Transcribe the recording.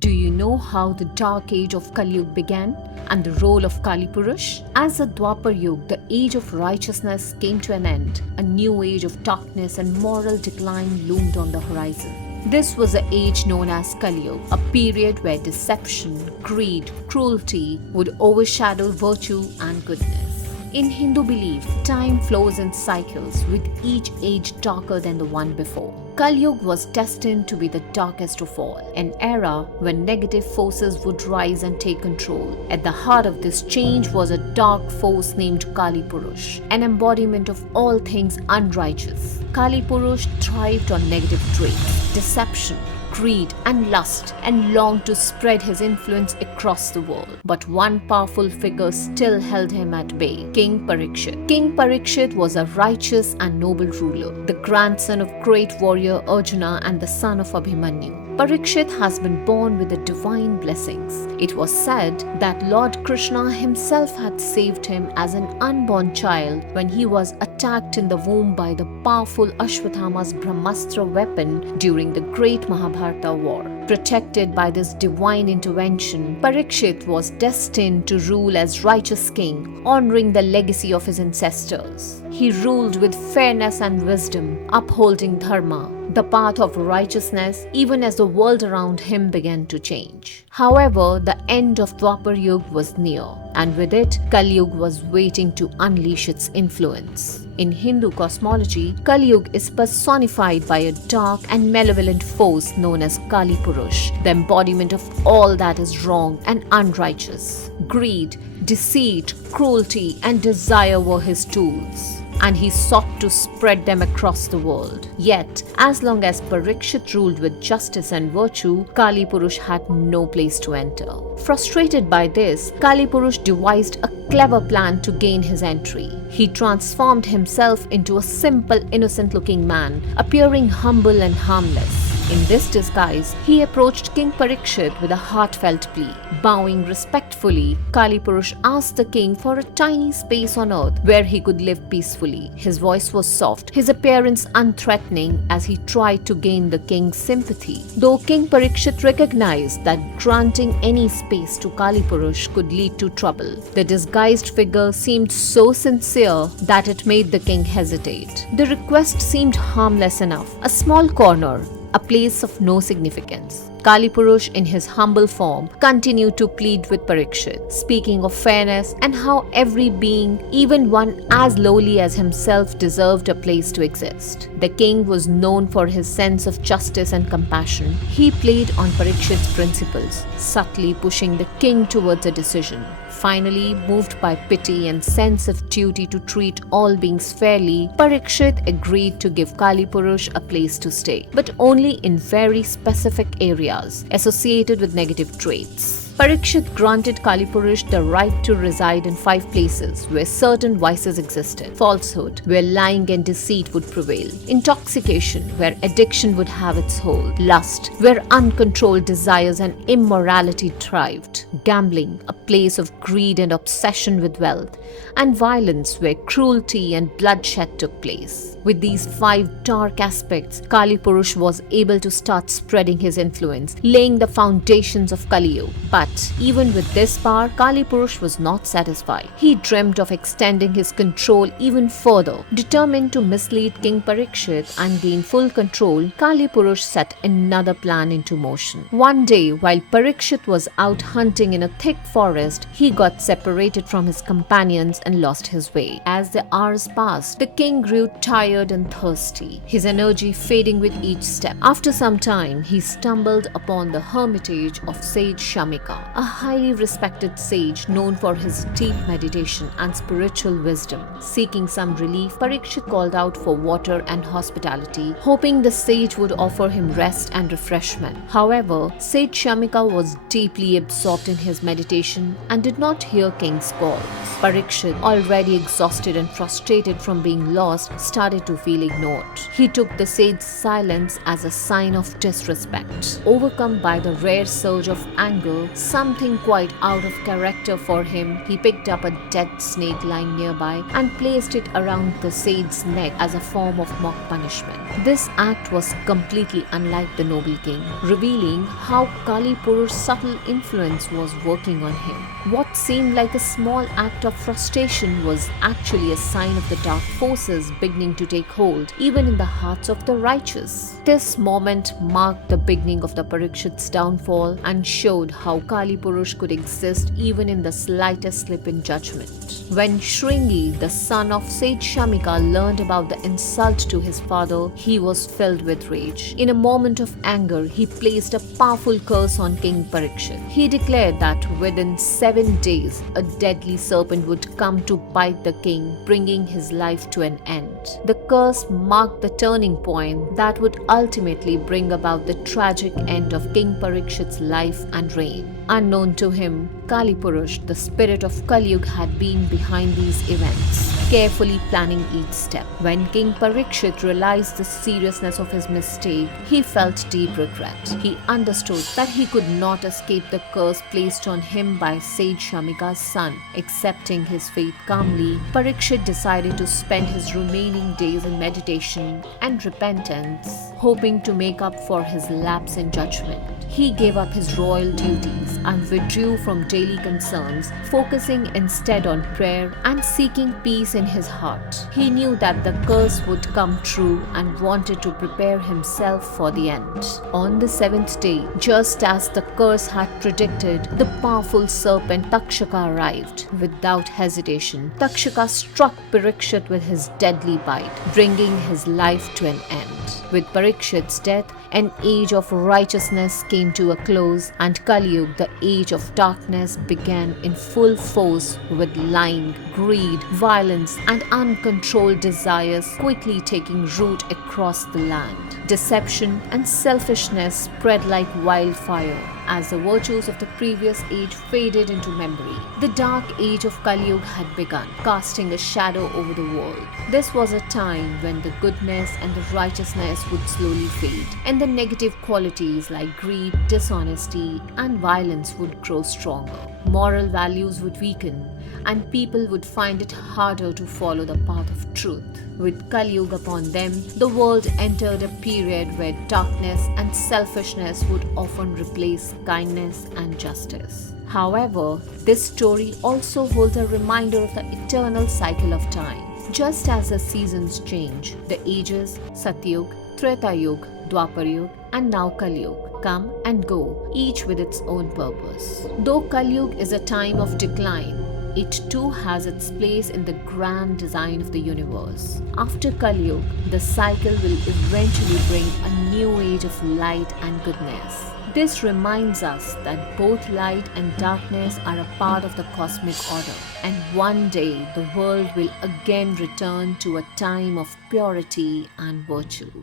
Do you know how the dark age of Kaliyuga began and the role of Kali Purush? As the Dwapara Yuga, the age of righteousness, came to an end, a new age of darkness and moral decline loomed on the horizon. This was the age known as Kaliyuga, a period where deception, greed, cruelty would overshadow virtue and goodness. In Hindu belief, time flows in cycles, with each age darker than the one before. Kaliyuga was destined to be the darkest of all, an era when negative forces would rise and take control. At the heart of this change was a dark force named Kali Purush, an embodiment of all things unrighteous. Kali Purush thrived on negative traits, deception, greed and lust, and longed to spread his influence across the world. But one powerful figure still held him at bay: King Parikshit. King Parikshit was a righteous and noble ruler, the grandson of great warrior Arjuna and the son of Abhimanyu. Parikshit has been born with the divine blessings. It was said that Lord Krishna himself had saved him as an unborn child when he was attacked in the womb by the powerful Ashwathama's Brahmastra weapon during the great Mahabharata war. Protected by this divine intervention, Parikshit was destined to rule as righteous king, honoring the legacy of his ancestors. He ruled with fairness and wisdom, upholding dharma, the path of righteousness, even as the world around him began to change. However, the end of Dwapara Yuga was near, and with it, Kaliyuga was waiting to unleash its influence. In Hindu cosmology, Kaliyuga is personified by a dark and malevolent force known as Kali Purush, the embodiment of all that is wrong and unrighteous. Greed, deceit, cruelty, and desire were his tools, and he sought to spread them across the world. Yet, as long as Parikshit ruled with justice and virtue, Kali Purush had no place to enter. Frustrated by this, Kali Purush devised a clever plan to gain his entry. He transformed himself into a simple, innocent-looking man, appearing humble and harmless. In this disguise, he approached King Parikshit with a heartfelt plea. Bowing respectfully, Kali Purush asked the king for a tiny space on earth where he could live peacefully. His voice was soft, his appearance unthreatening as he tried to gain the king's sympathy. Though King Parikshit recognized that granting any space to Kali Purush could lead to trouble, the disguised figure seemed so sincere that it made the king hesitate. The request seemed harmless enough, a small corner, a place of no significance. Kali Purush, in his humble form, continued to plead with Parikshit, speaking of fairness and how every being, even one as lowly as himself, deserved a place to exist. The king was known for his sense of justice and compassion. He played on Parikshit's principles, subtly pushing the king towards a decision. Finally, moved by pity and sense of duty to treat all beings fairly, Parikshit agreed to give Kali Purush a place to stay, but only in very specific areas associated with negative traits. Parikshit granted Kali Purush the right to reside in 5 places where certain vices existed: falsehood, where lying and deceit would prevail; intoxication, where addiction would have its hold; lust, where uncontrolled desires and immorality thrived; gambling, a place of greed and obsession with wealth; and violence, where cruelty and bloodshed took place. With these 5 dark aspects, Kali Purush was able to start spreading his influence, laying the foundations of Kaliyuga. But even with this power, Kali Purush was not satisfied. He dreamt of extending his control even further. Determined to mislead King Parikshit and gain full control, Kali Purush set another plan into motion. One day, while Parikshit was out hunting in a thick forest, he got separated from his companions and lost his way. As the hours passed, the king grew tired and thirsty, his energy fading with each step. After some time, he stumbled upon the hermitage of sage Shamika, a highly respected sage known for his deep meditation and spiritual wisdom. Seeking some relief, Parikshit called out for water and hospitality, hoping the sage would offer him rest and refreshment. However, sage Shamika was deeply absorbed in his meditation and did not hear King's calls. Parikshit, already exhausted and frustrated from being lost, started to feel ignored. He took the sage's silence as a sign of disrespect. Overcome by the rare surge of anger, something quite out of character for him, he picked up a dead snake lying nearby and placed it around the sage's neck as a form of mock punishment. This act was completely unlike the noble king, revealing how Kali Purush's subtle influence was working on him. What seemed like a small act of frustration was actually a sign of the dark forces beginning to take hold, even in the hearts of the righteous. This moment marked the beginning of the Parikshit's downfall and showed how Kali Purush could exist even in the slightest slip in judgment. When Shringi, the son of Sage Shamika, learned about the insult to his father, he was filled with rage. In a moment of anger, he placed a powerful curse on King Parikshit. He declared that within 7 days, a deadly serpent would come to bite the king, bringing his life to an end. The curse marked the turning point that would ultimately bring about the tragic end of King Parikshit's life and reign. Unknown to him, Kali Purush, the spirit of Kaliyuga, had been behind these events, carefully planning each step. When King Parikshit realized the seriousness of his mistake, he felt deep regret. He understood that he could not escape the curse placed on him by Sage Shamika's son. Accepting his fate calmly, Parikshit decided to spend his remaining days in meditation and repentance, hoping to make up for his lapse in judgment. He gave up his royal duties and withdrew from daily concerns, focusing instead on prayer and seeking peace in his heart. He knew that the curse would come true and wanted to prepare himself for the end. On the 7th day, just as the curse had predicted, the powerful serpent Takshaka arrived. Without hesitation, Takshaka struck Parikshit with his deadly bite, bringing his life to an end. With Parikshit's death, an age of righteousness came to a close, and Kaliyuga, the age of darkness, began in full force, with lying, greed, violence, and uncontrolled desires quickly taking root across the land. Deception and selfishness spread like wildfire as the virtues of the previous age faded into memory. The dark age of Kaliyuga had begun, casting a shadow over the world. This was a time when the goodness and the righteousness would slowly fade, and the negative qualities like greed, dishonesty, and violence would grow stronger. Moral values would weaken, and people would find it harder to follow the path of truth. With Kaliyuga upon them, the world entered a period where darkness and selfishness would often replace kindness and justice. However, this story also holds a reminder of the eternal cycle of time. Just as the seasons change, the ages, Satyug, Treta Yuga, Dwapara Yuga, and now Kaliyuga, come and go, each with its own purpose. Though Kaliyuga is a time of decline, it too has its place in the grand design of the universe. After Kaliyuga, the cycle will eventually bring a new age of light and goodness. This reminds us that both light and darkness are a part of the cosmic order, and one day the world will again return to a time of purity and virtue.